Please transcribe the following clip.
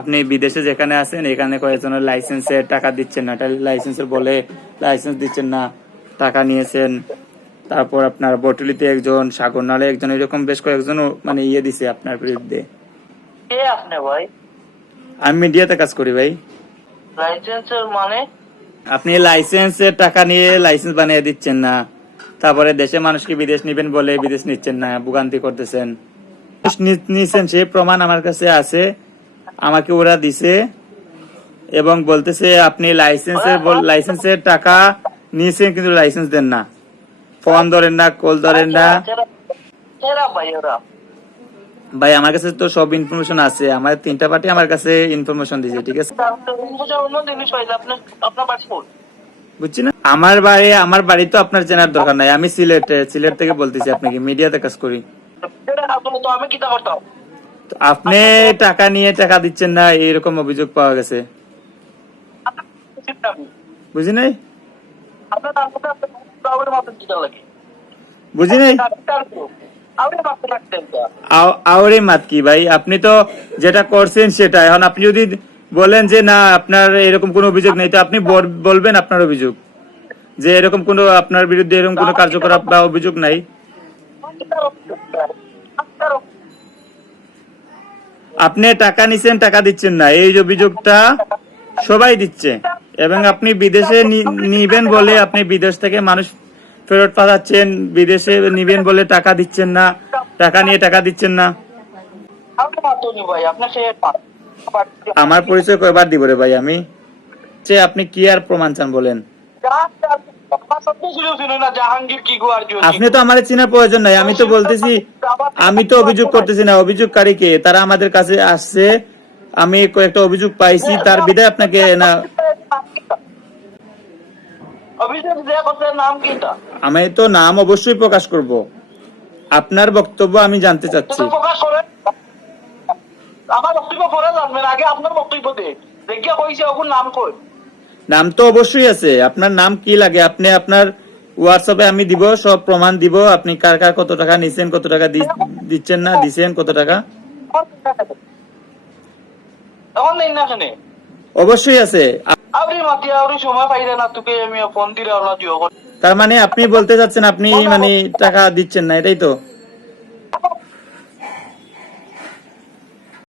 আপনি বিদেশে যেখানে আছেন এখানে কয়েকজনের লাইসেন্সের টাকা দিচ্ছেন না। এটা লাইসেন্সের বলে লাইসেন্স দিচ্ছেন না টাকা নিয়েছেন। তারপর আপনার বটুলিতে একজন সাগরনালে একজন এরকম বেশ কয়েকজন মানে ইয়ে দিছে আপনার বিরুদ্ধে। আপনি ভাই? আমি মিডিয়াতে কাজ করি ভাই। লাইসেন্সের মানে? আপনি লাইসেন্সের টাকা নিয়ে লাইসেন্স বানিয়ে দিচ্ছেন না। তারপরে দেশে মানুষকে বিদেশ নিবেন বলে বিদেশ নিচ্ছেন না ভোগান্তি করতেছেন। নি- নিছেন সেই প্রমাণ আমার কাছে আছে। আমাকে ওরা দিছে এবং বলতেছে, আপনি লাইসেন্সের লাইসেন্সের টাকা নিয়েছেন কিন্তু লাইসেন্স দেন না। ফোন ধরেন না কল ধরেন না। ভাই, আমার কাছে তো সব ইনফরমেশন আছে। আমার তিনটা পার্টি আমার কাছে ইনফরমেশন দিয়েছে ঠিক আছে? বুঝছি না? আমার বাড়ি আমার বাড়ি তো আপনার চেনার দরকার নাই। আমি সিলেটে, সিলেট থেকে বলতেছি আপনাকে, মিডিয়াতে কাজ করি। আমি কিতা করতাম? আপনি টাকা নিয়ে টাকা দিচ্ছেন না এরকম অভিযোগ পাওয়া গেছে। বুঝি নাই? বুঝি নাই? আওরে মাত কি ভাই আপনি তো যেটা করছেন সেটা এখন আপনি যদি বলেন যে না আপনার এরকম কোনো অভিযোগ নেই তো আপনি বল- বলবেন আপনার অভিযোগ। যে এরকম কোনো আপনার বিরুদ্ধে এরকম কোনো কার্যকলাপ বা অভিযোগ নাই। আপনি টাকা নিছেন, টাকা দিচ্ছেন না। এই অভিযোগটা সবাই দিচ্ছে। এবং আপনি বিদেশে নিবেন বলে আপনি বিদেশ থেকে মানুষ ফেরত পাঠাচ্ছেন, বিদেশে নিবেন বলে টাকা দিচ্ছেন না, টাকা নিয়ে টাকা দিচ্ছেন না। আমার পরিচয় কয়বার দিব রে ভাই আমি? আপনি কি আর প্রমাণ চান বলেন? আপনি তো আমার চেনার প্রয়োজন নাই। আমি তো বলতেছি, আমি তো অভিযোগ করতেছি না। অভিযোগকারী কে তারা আমাদের কাছে আসছে। আমি কয়েকটা অভিযোগ পাইছি, তার বিদায় আপনাকে না আমি তো নাম অবশ্যই প্রকাশ করব। আপনার বক্তব্য আমি জানতে চাচ্ছি। আমার বক্তব্য পরে জানবেন। আগে আপনার বক্তব্য দে। দেখিয়া কইছে ওগুন নাম কই? নাম তো অবশ্যই আছে। আপনার নাম কি লাগে? আপনি আপনার হোয়াটসঅ্যাপে আমি দিব সব প্রমাণ দিব। আপনি কার কার কত টাকা নিছেন কত টাকা দিচ্ছেন না দিছেন কত টাকা? অবশ্যই আছে। তার মানে আপনি বলতে চাচ্ছেন আপনি মানে টাকা দিচ্ছেন না এটাই তো?